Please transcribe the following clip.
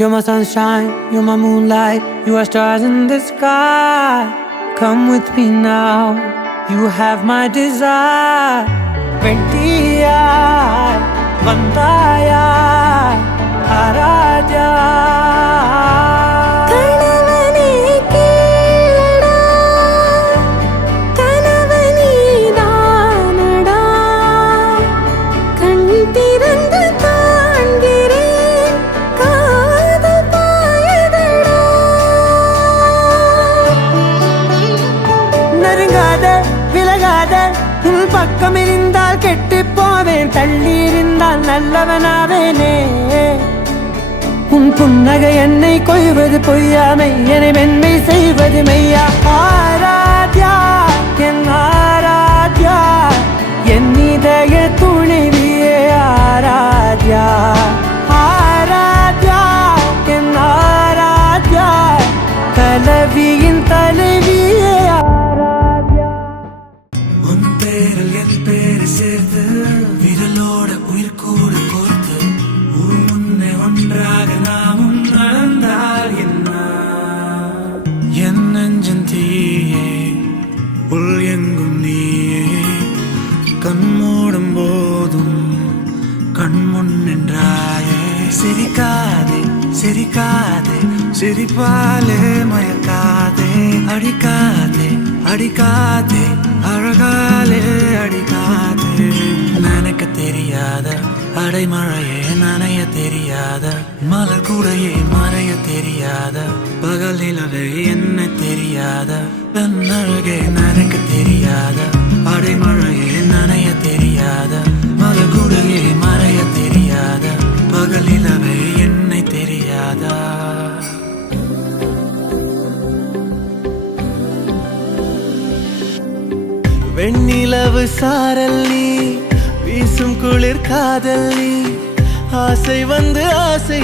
You're my sunshine, you're my moonlight, you are stars in the sky. Come with me now, you have my desire. Vendiya, Vandaya, Aradya. பக்கம் இருந்தால் கெட்டு போவேன், தள்ளி இருந்தால் நல்லவனாவேனே. உன் புன்னகை என்னை கொய்வது பொய்யாமை, என்னை மென்மை செய்வது மெய்யா. ஆராத்யா என் ஆராத்யா, என் இதய துணைவியே ஆராத்யா. ஆராத்யா என் ஆராத்யா, கலவியின் தலைவியே ஆராத்யா. உன் பேரில் என் பேரை சேர்த்து விரலோட உயிர் கூட கோர்த்து முன்னே ஒன்றாக நாமும் நடந்தால் என்ன? என் நெஞ்சன் தீயே உள் எங்கும் நீயே, கண் மூடும் போதும் கண் முன் நின்றாயே. சிரிக்காதே சிரிக்காதே, சிரிப்பாலே மயக்காதே. அடிக்காதே அடிக்காதே, அழகாலே அடிக்காதே. நினைக்க தெரியாத அடைமழையே, நனைய தெரியாத மலர் கூடையே, மறைய தெரியாத பகல் நிலவே, என்ன தெரியாத பெண்ணழகே. நினைக்க தெரியாத அடைமழையே, நனைய தெரியாத மலர் கூடையே, மறைய தெரியாத பகல் நிலவே, என்னை தெரியாதா? வெண்ணிலவு சாரல்லி வீசும் குளிர் காதல்லி, ஆசை வந்து ஆசை